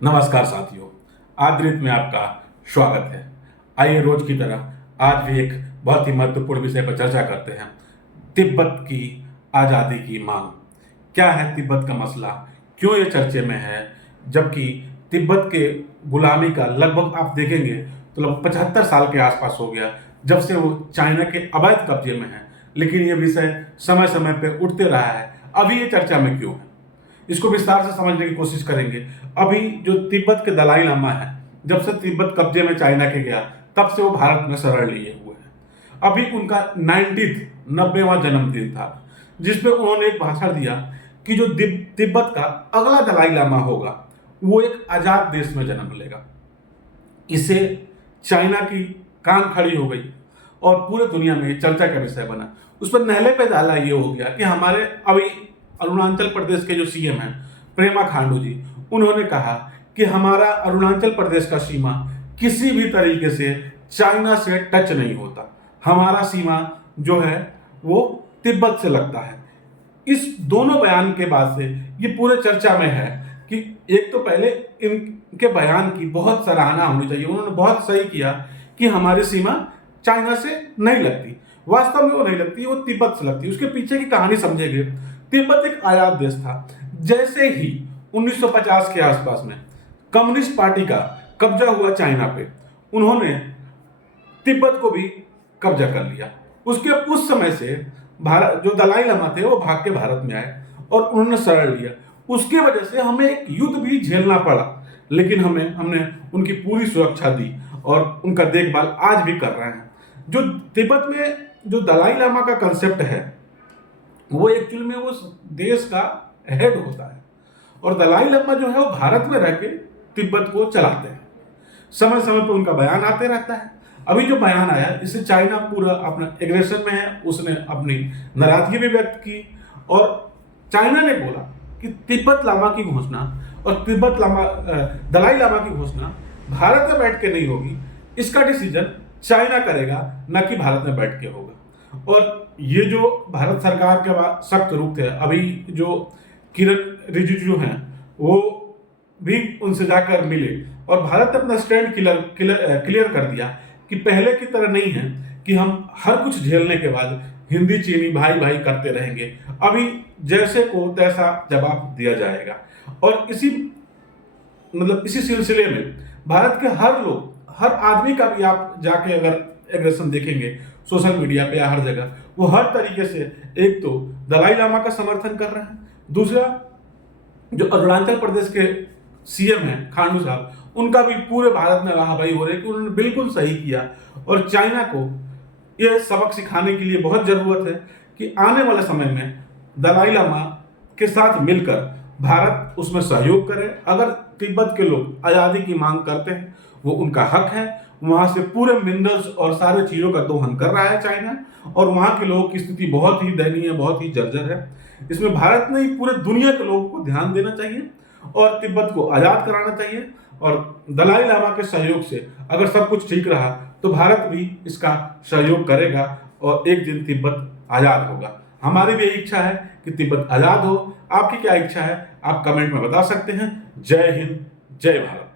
नमस्कार साथियों, आदृत में आपका स्वागत है। आइए रोज की तरह आज भी एक बहुत ही महत्वपूर्ण विषय पर चर्चा करते हैं। तिब्बत की आज़ादी की मांग। क्या है तिब्बत का मसला, क्यों ये चर्चे में है, जबकि तिब्बत के गुलामी का लगभग आप देखेंगे तो लगभग 75 साल के आसपास हो गया जब से वो चाइना के अवैध कब्जे में है। लेकिन ये विषय समय समय पर उठते रहा है। अभी ये चर्चा में क्यों है, इसको विस्तार से समझने की कोशिश करेंगे। अभी जो तिब्बत के दलाई लामा है, जब से तिब्बत कब्जे में चाइना के गया तब से वो भारत में शरण लिए हुए हैं। अभी उनका 90वां जन्मदिन था, जिसपे उन्होंने एक भाषण दिया कि जो तिब्बत का अगला दलाई लामा होगा वो एक आजाद देश में जन्म लेगा। इसे चाइना की कान खड़ी हो गई और पूरे दुनिया में चर्चा का विषय बना। उस पर नहले पे डाला ये हो गया कि हमारे अभी अरुणाचल प्रदेश के जो सीएम हैं पेमा खांडू जी, उन्होंने कहा कि हमारा अरुणाचल प्रदेश का सीमा किसी भी तरीके से चाइना से टच नहीं होता, हमारा सीमा जो है वो तिब्बत से लगता है। इस दोनों बयान के बाद से ये पूरे चर्चा में है कि एक तो पहले इनके बयान की बहुत सराहना होनी चाहिए। उन्होंने बहुत सही किया कि हमारी सीमा चाइना से नहीं लगती, वास्तव में वो नहीं लगती, वो तिब्बत से लगती है। उसके पीछे की कहानी समझेंगे। तिब्बत एक आजाद देश था। जैसे ही 1950 के आसपास में कम्युनिस्ट पार्टी का कब्जा हुआ चाइना पे, उन्होंने तिब्बत को भी कब्जा कर लिया। उसके उस समय से भारत जो दलाई लामा थे वो भाग के भारत में आए और उन्होंने शरण लिया। उसकी वजह से हमें एक युद्ध भी झेलना पड़ा, लेकिन हमने उनकी पूरी सुरक्षा दी और उनका देखभाल आज भी कर रहे हैं। जो तिब्बत में जो दलाई लामा का कंसेप्ट है वो एक्चुअल में उस देश का हेड होता है और दलाई लामा जो है वो भारत में रह के तिब्बत को चलाते हैं। समय समय पर उनका बयान आते रहता है। अभी जो बयान आया इससे चाइना पूरा अपना एग्रेशन में है, उसने अपनी नाराजगी भी व्यक्त की और चाइना ने बोला कि तिब्बत लामा की घोषणा और दलाई लामा की घोषणा भारत में बैठ के नहीं होगी, इसका डिसीजन चाइना करेगा, न कि भारत में बैठ के होगा। और ये जो भारत सरकार के सख्त रुख है, अभी जो किरण रिजिजू हैं वो भी उनसे जाकर मिले और भारत ने अपना स्टैंड क्लियर कर दिया कि पहले की तरह नहीं है कि हम हर कुछ झेलने के बाद हिंदी चीनी भाई भाई करते रहेंगे। अभी जैसे को तैसा जवाब दिया जाएगा। और इसी सिलसिले में भारत के हर आदमी का भी आप जाके अगर एग्रेशन देखेंगे सोशल मीडिया पे या हर जगह, वो हर तरीके से एक तो दलाई लामा का समर्थन कर रहे हैं, दूसरा जो अरुणाचल प्रदेश के सीएम हैं खांडू साहब, उनका भी पूरे भारत में वाहवाही हो रही है कि उन्होंने बिल्कुल सही किया। और चाइना को यह सबक सिखाने के लिए बहुत जरूरत है कि आने वाले समय में दलाई लामा के साथ मिलकर भारत उसमें सहयोग करे। अगर तिब्बत के लोग आज़ादी की मांग करते हैं वो उनका हक है। वहां से पूरे मिनरल्स और सारे चीजों का दोहन कर रहा है चाइना और वहां के लोगों की स्थिति बहुत ही दयनीय, बहुत ही जर्जर है। इसमें भारत नहीं पूरे दुनिया के लोगों को ध्यान देना चाहिए और तिब्बत को आजाद कराना चाहिए। और दलाई लामा के सहयोग से अगर सब कुछ ठीक रहा तो भारत भी इसका सहयोग करेगा और एक दिन तिब्बत आजाद होगा। हमारी भी इच्छा है कि तिब्बत आजाद हो। आपकी क्या इच्छा है आप कमेंट में बता सकते हैं। जय हिंद, जय भारत।